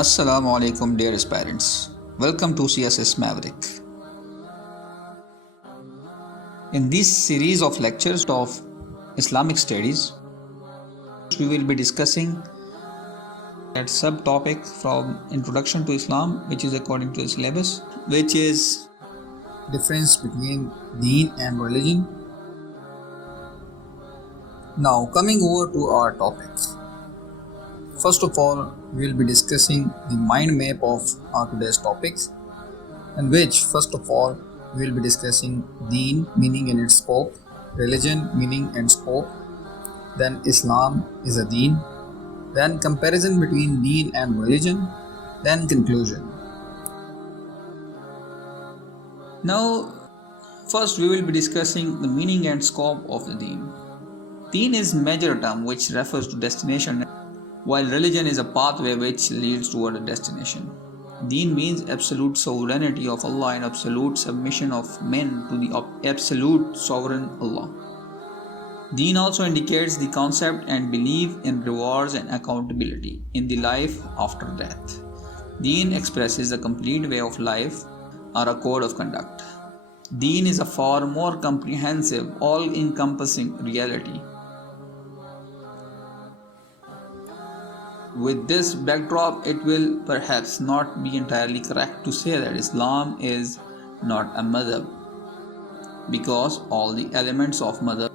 Assalamu alaikum dear aspirants. Welcome to CSS Maverick. In this series of lectures of Islamic studies, we will be discussing that subtopic from Introduction to Islam, which is according to the syllabus, which is difference between Deen and Religion. Now coming over to our topics. First of all, we will be discussing the mind map of our today's topics, in which first of all we will be discussing Deen meaning and its scope, religion meaning and scope, then Islam is a Deen, then comparison between Deen and religion, then conclusion. Now first we will be discussing the meaning and scope of the Deen. Deen is major term which refers to destination, while religion is a pathway which leads toward a destination. Deen means absolute sovereignty of Allah and absolute submission of men to the absolute sovereign Allah. Deen also indicates the concept and belief in rewards and accountability in the life after death. Deen expresses a complete way of life or a code of conduct. Deen is a far more comprehensive, all-encompassing reality. With this backdrop, it will perhaps not be entirely correct to say that Islam is not a madhab, because all the elements of madhab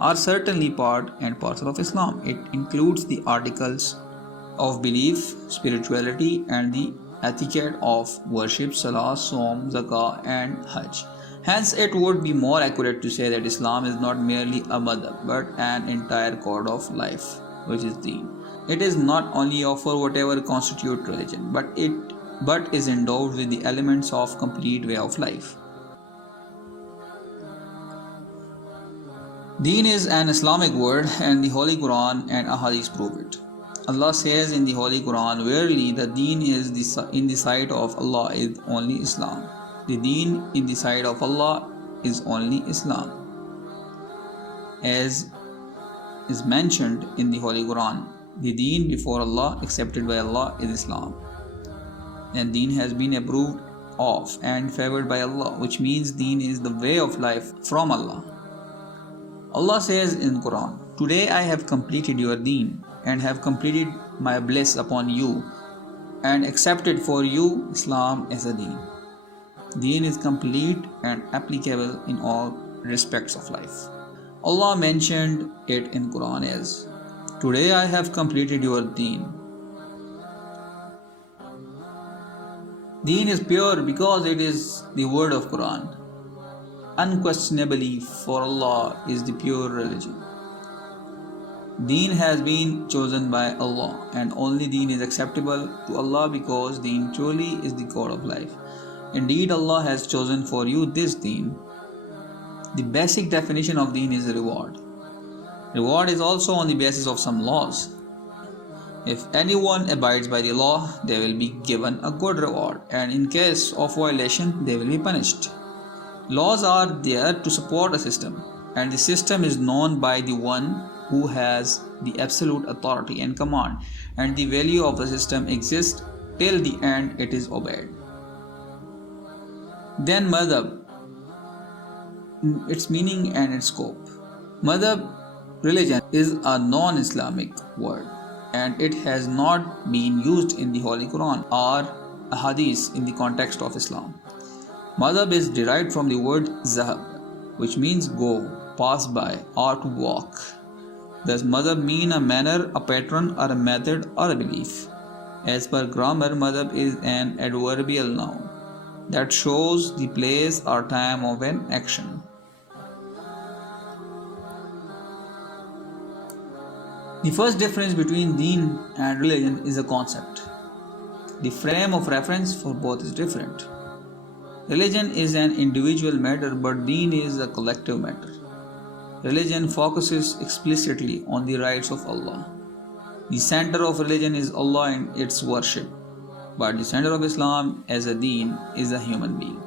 are certainly part and parcel of Islam. It includes the articles of belief, spirituality, and the etiquette of worship, salah, som, zakah, and hajj. Hence, it would be more accurate to say that Islam is not merely a madhab, but an entire code of life, which is Deen. It is not only offer whatever constitute religion, but is endowed with the elements of complete way of life. Deen is an Islamic word, and the Holy Quran and Hadith prove it. Allah says in the Holy Quran, "Verily the Deen is in the sight of Allah is only Islam." The Deen in the sight of Allah is only Islam, as is mentioned in the Holy Quran. The Deen before Allah, accepted by Allah, is Islam. And Deen has been approved of and favored by Allah, which means Deen is the way of life from Allah. Allah says in Quran, "Today I have completed your Deen and have completed my bliss upon you and accepted for you Islam as a Deen." Deen is complete and applicable in all respects of life. Allah mentioned it in Quran as, "Today I have completed your Deen." Deen is pure because it is the word of Quran. Unquestionably, for Allah is the pure religion. Deen has been chosen by Allah, and only Deen is acceptable to Allah because Deen truly is the code of life. Indeed, Allah has chosen for you this Deen. The basic definition of Deen is reward. Reward is also on the basis of some laws. If anyone abides by the law, they will be given a good reward, and in case of violation, they will be punished. Laws are there to support a system, and the system is known by the one who has the absolute authority and command, and the value of the system exists till the end it is obeyed. Then madhab, its meaning and its scope. Madhab, religion, is a non-Islamic word, and it has not been used in the Holy Quran or Hadith in the context of Islam. Madhab is derived from the word zahab, which means go, pass by, or to walk. Does madhab mean a manner, a pattern, or a method, or a belief? As per grammar, madhab is an adverbial noun that shows the place or time of an action. The first difference between Deen and religion is a concept. The frame of reference for both is different. Religion is an individual matter, but Deen is a collective matter. Religion focuses explicitly on the rights of Allah. The center of religion is Allah and its worship, but the center of Islam as a Deen is a human being.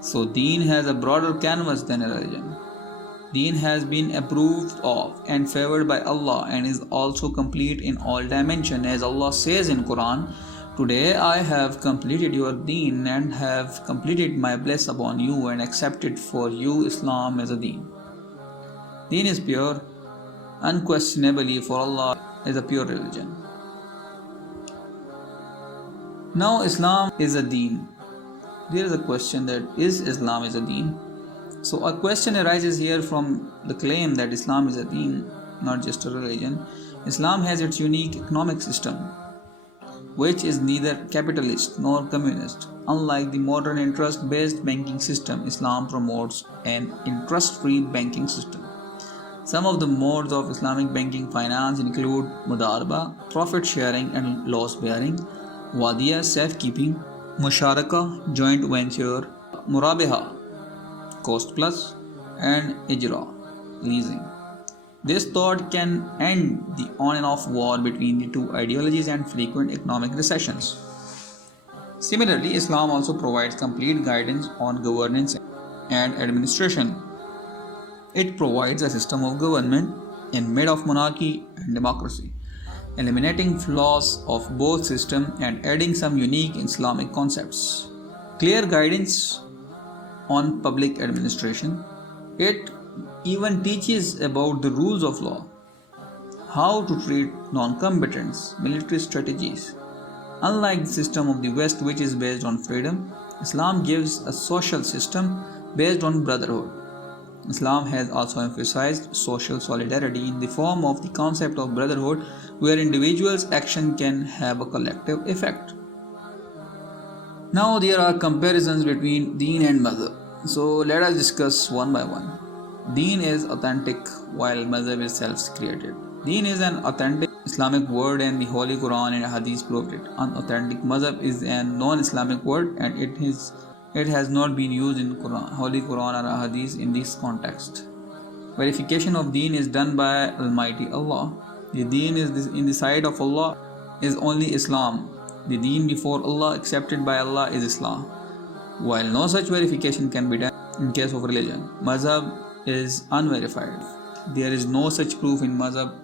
So Deen has a broader canvas than a religion. Deen has been approved of and favored by Allah and is also complete in all dimensions, as Allah says in Quran, "Today I have completed your deen and have completed my bliss upon you and accepted for you Islam as a deen." Deen is pure, unquestionably, for Allah is a pure religion. Now Islam is a deen. There is a question that is Islam is a deen? So a question arises here from the claim that Islam is a deen, not just a religion. Islam has its unique economic system, which is neither capitalist nor communist. Unlike the modern interest-based banking system, Islam promotes an interest-free banking system. Some of the modes of Islamic banking finance include mudaraba, profit sharing and loss bearing, wadiya, safekeeping, musharaka, joint venture, murabaha, cost plus, and ijra, leasing. This thought can end the on and off war between the two ideologies and frequent economic recessions. Similarly, Islam also provides complete guidance on governance and administration. It provides a system of government in mid of monarchy and democracy, eliminating flaws of both systems and adding some unique Islamic concepts. Clear guidance on public administration. It even teaches about the rules of law, how to treat non-combatants, military strategies. Unlike the system of the West, which is based on freedom, Islam gives a social system based on brotherhood. Islam has also emphasized social solidarity in the form of the concept of brotherhood, where individuals' action can have a collective effect. Now there are comparisons between Deen and Madhab. So let us discuss one by one. Deen is authentic while Madhab is self-created. Deen is an authentic Islamic word and the Holy Quran and Hadith proved it. Unauthentic Madhab is a non-Islamic word and it has not been used in Holy Quran or Hadith in this context. Verification of Deen is done by Almighty Allah. The Deen is in the sight of Allah is only Islam. The Deen before Allah accepted by Allah is Islam, while no such verification can be done in case of religion. Mazhab is unverified. There is no such proof in Mazhab.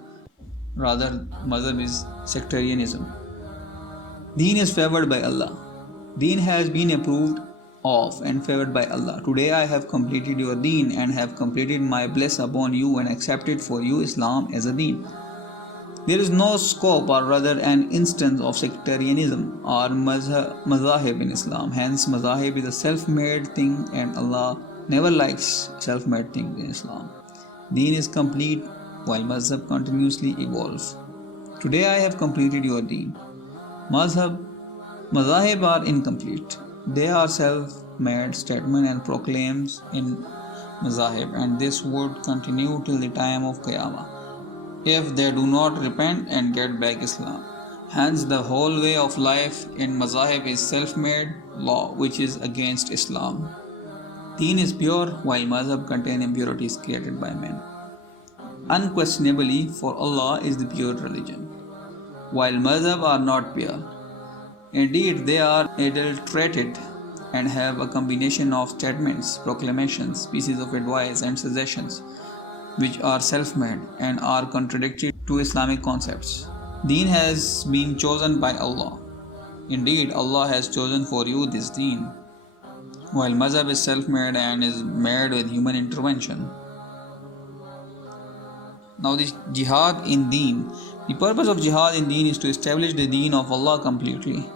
Rather, Mazhab is sectarianism. Deen is favored by Allah. Deen has been approved of and favored by Allah. Today I have completed your Deen and have completed my bliss upon you and accepted for you Islam as a Deen. There is no scope or rather an instance of sectarianism or mazahib in Islam. Hence, mazahib is a self-made thing and Allah never likes self-made things in Islam. Deen is complete while mazhab continuously evolves. Today I have completed your Deen. Mazahib are incomplete. They are self-made statement and proclaims in mazahib, and this would continue till the time of Qiyamah, if they do not repent and get back Islam. Hence, the whole way of life in mazahib is self-made law, which is against Islam. Deen is pure, while mazhab contain impurities created by men. Unquestionably, for Allah is the pure religion, while mazhab are not pure. Indeed, they are adulterated and have a combination of statements, proclamations, pieces of advice, and suggestions, which are self-made and are contradictory to Islamic concepts. Deen has been chosen by Allah. Indeed, Allah has chosen for you this Deen, while mazhab is self-made and is made with human intervention. Now the jihad in Deen. The purpose of jihad in Deen is to establish the Deen of Allah completely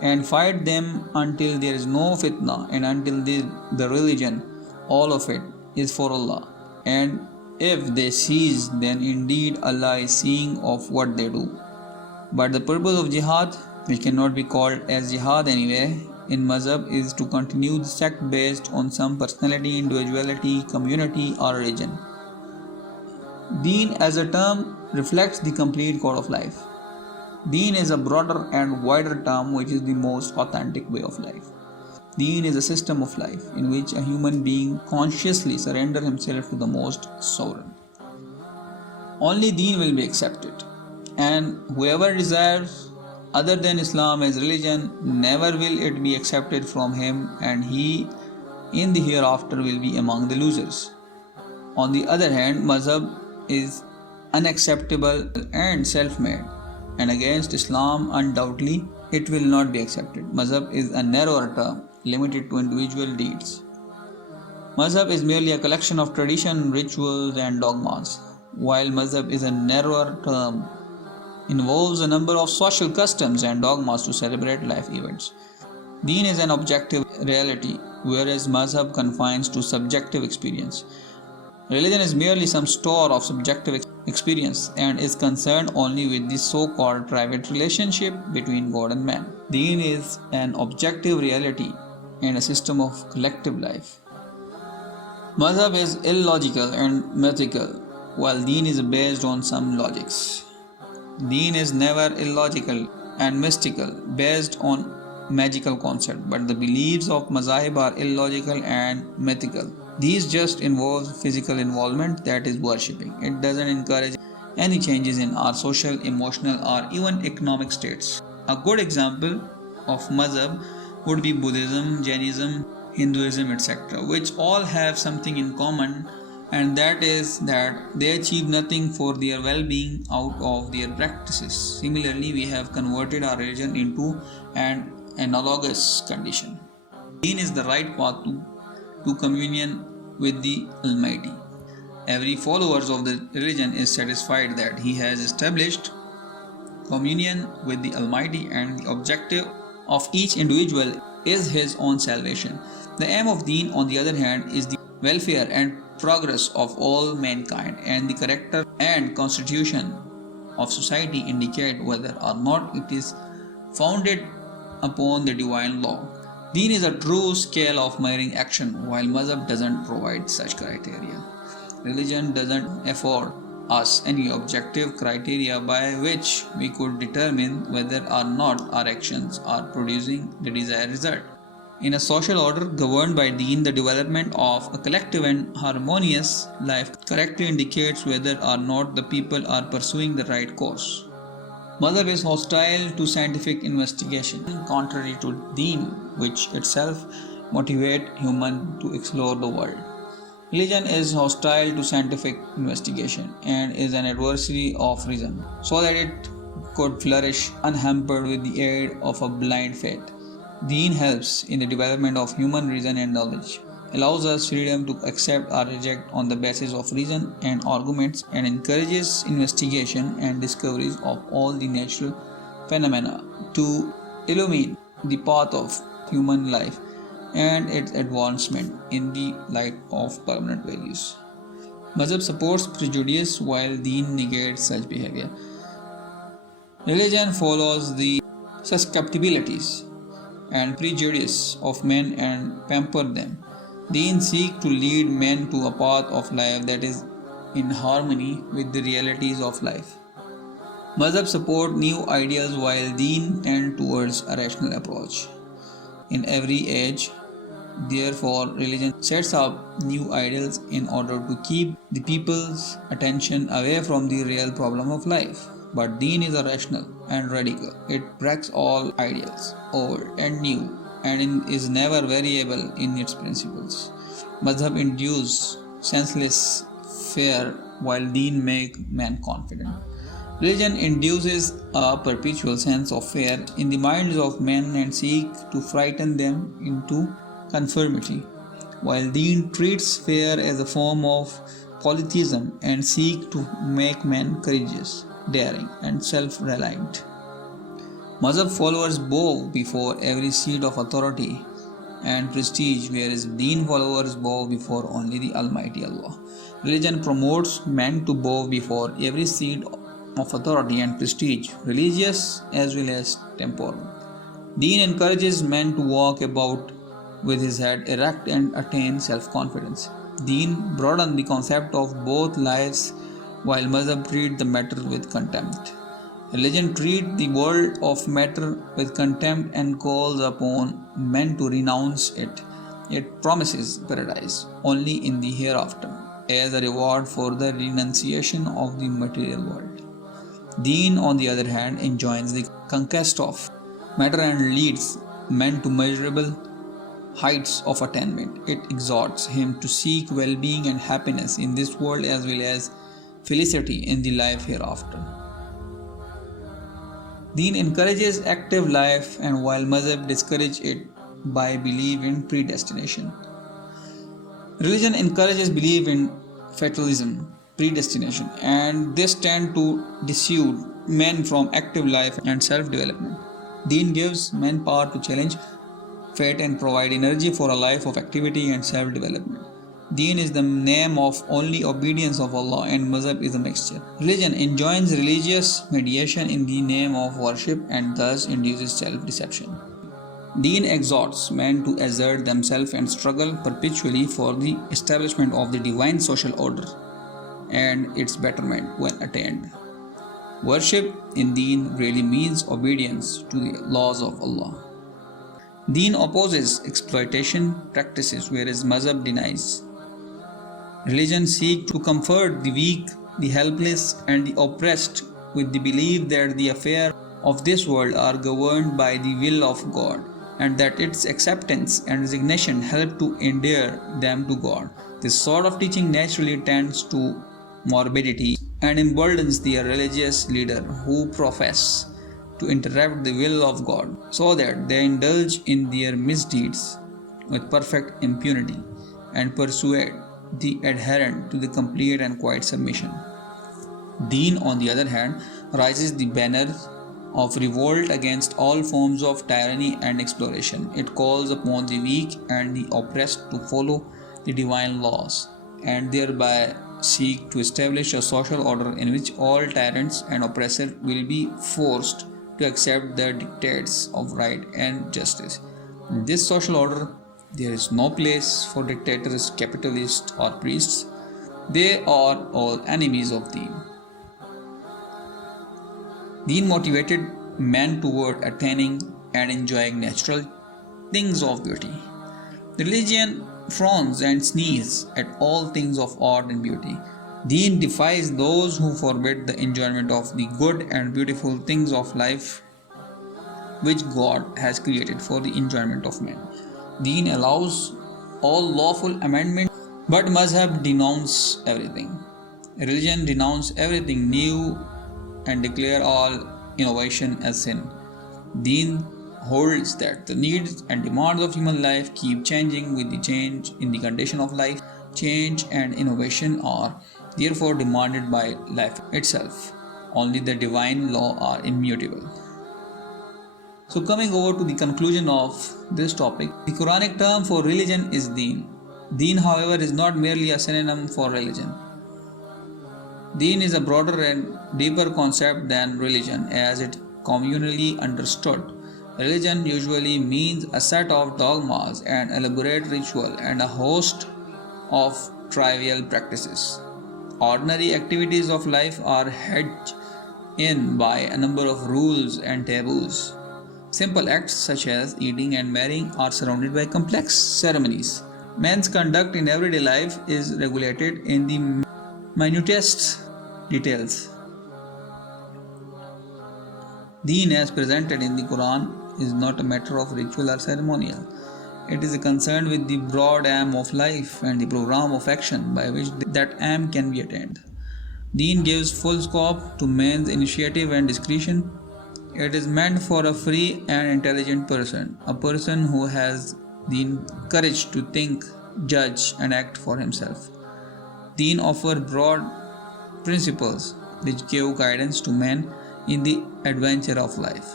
and fight them until there is no fitna and until the religion, all of it, is for Allah. And if they cease, then indeed Allah is seeing of what they do. But the purpose of jihad, which cannot be called as jihad anyway, in mazhab is to continue the sect based on some personality, individuality, community or religion. Deen as a term reflects the complete code of life. Deen is a broader and wider term which is the most authentic way of life. Deen is a system of life in which a human being consciously surrenders himself to the most sovereign. Only Deen will be accepted, and whoever desires other than Islam as religion, never will it be accepted from him, and he in the hereafter will be among the losers. On the other hand, mazhab is unacceptable and self-made, and against Islam undoubtedly it will not be accepted. Mazhab is a narrower term limited to individual deeds. Mazhab is merely a collection of tradition, rituals and dogmas, while mazhab is a narrower term involves a number of social customs and dogmas to celebrate life events. Deen is an objective reality, whereas mazhab confines to subjective experience. Religion is merely some store of subjective experience and is concerned only with the so-called private relationship between God and man. Deen is an objective reality and a system of collective life. Mazhab is illogical and mythical, while Deen is based on some logics. Deen is never illogical and mystical, based on magical concept, but the beliefs of mazahib are illogical and mythical. These just involve physical involvement, that is worshipping. It doesn't encourage any changes in our social, emotional or even economic states. A good example of mazhab would be Buddhism, Jainism, Hinduism, etc., which all have something in common, and that is that they achieve nothing for their well-being out of their practices. Similarly, we have converted our religion into an analogous condition. Deen is the right path to communion with the Almighty. Every follower of the religion is satisfied that he has established communion with the Almighty, and the objective of each individual is his own salvation. The aim of Deen, on the other hand, is the welfare and progress of all mankind, and the character and constitution of society indicate whether or not it is founded upon the divine law. Deen is a true scale of measuring action, while mazhab doesn't provide such criteria. Religion doesn't afford us any objective criteria by which we could determine whether or not our actions are producing the desired result. In a social order governed by Deen, the development of a collective and harmonious life correctly indicates whether or not the people are pursuing the right course. Mazhab is hostile to scientific investigation, contrary to Deen, which itself motivates humans to explore the world. Religion is hostile to scientific investigation and is an adversary of reason, so that it could flourish unhampered with the aid of a blind faith. Deen helps in the development of human reason and knowledge, allows us freedom to accept or reject on the basis of reason and arguments, and encourages investigation and discoveries of all the natural phenomena to illuminate the path of human life and its advancement in the light of permanent values. Mazhab supports prejudice while Deen negates such behavior. Religion follows the susceptibilities and prejudice of men and pamper them. Deen seeks to lead men to a path of life that is in harmony with the realities of life. Mazhab support new ideals while Deen tend towards a rational approach. In every age, therefore, religion sets up new ideals in order to keep the people's attention away from the real problem of life. But Deen is irrational and radical. It breaks all ideals, old and new, and is never variable in its principles. Madhab induce senseless fear, while Deen make man confident. Religion induces a perpetual sense of fear in the minds of men and seek to frighten them into conformity, while Deen treats fear as a form of polytheism and seek to make men courageous, daring and self-reliant. Mazhab followers bow before every seat of authority and prestige, whereas Deen followers bow before only the Almighty Allah. Religion promotes men to bow before every seat of authority and prestige, religious as well as temporal. Deen encourages men to walk about with his head erect and attain self-confidence. Deen broadens the concept of both lives, while Mazhab treats the matter with contempt. Religion treats the world of matter with contempt and calls upon men to renounce it. It promises paradise only in the hereafter as a reward for the renunciation of the material world. Deen, on the other hand, enjoins the conquest of matter and leads men to measurable heights of attainment. It exhorts him to seek well-being and happiness in this world as well as felicity in the life hereafter. Deen encourages active life, and while Mazhab discourages it by belief in predestination. Religion encourages belief in fatalism, predestination, and this tend to dissuade men from active life and self-development. Deen gives men power to challenge fate and provide energy for a life of activity and self-development. Deen is the name of only obedience of Allah, and Mazhab is a mixture. Religion enjoins religious mediation in the name of worship and thus induces self-deception. Deen exhorts men to assert themselves and struggle perpetually for the establishment of the divine social order and its betterment when attained. Worship in Deen really means obedience to the laws of Allah. Deen opposes exploitation practices, whereas Mazhab denies. Religion seeks to comfort the weak, the helpless, and the oppressed with the belief that the affairs of this world are governed by the will of God, and that its acceptance and resignation help to endear them to God. This sort of teaching naturally tends to morbidity and emboldens the religious leader who profess to interrupt the will of God, so that they indulge in their misdeeds with perfect impunity and persuade the adherent to the complete and quiet submission. Deen, on the other hand, raises the banner of revolt against all forms of tyranny and exploration. It calls upon the weak and the oppressed to follow the divine laws and thereby seek to establish a social order in which all tyrants and oppressors will be forced to accept the dictates of right and justice. In this social order, there is no place for dictators, capitalists, or priests. They are all enemies of Deen. Deen motivated men toward attaining and enjoying natural things of beauty. Religion frowns and sneers at all things of art and beauty. Deen defies those who forbid the enjoyment of the good and beautiful things of life which God has created for the enjoyment of men. Deen allows all lawful amendments, but Mazhab denounce everything. Religion denounce everything new and declare all innovation as sin. Deen holds that the needs and demands of human life keep changing with the change in the condition of life. Change and innovation are therefore demanded by life itself. Only the divine law are immutable. So coming over to the conclusion of this topic, the Quranic term for religion is Deen. Deen, however, is not merely a synonym for religion. Deen is a broader and deeper concept than religion as it communally understood. Religion usually means a set of dogmas, an elaborate ritual, and a host of trivial practices. Ordinary activities of life are hedged in by a number of rules and taboos. Simple acts such as eating and marrying are surrounded by complex ceremonies. Man's conduct in everyday life is regulated in the minutest details. Deen, as presented in the Quran, is not a matter of ritual or ceremonial. It is concerned with the broad aim of life and the program of action by which that aim can be attained. Deen gives full scope to man's initiative and discretion. It is meant for a free and intelligent person, a person who has the courage to think, judge, and act for himself. Deen offers broad principles which give guidance to man in the adventure of life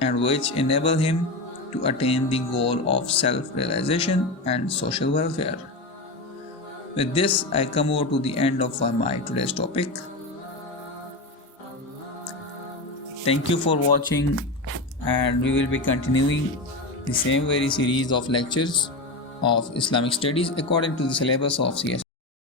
and which enable him to attain the goal of self-realization and social welfare. With this, I come over to the end of my today's topic. Thank you for watching, and we will be continuing the same very series of lectures of Islamic studies according to the syllabus of CSS.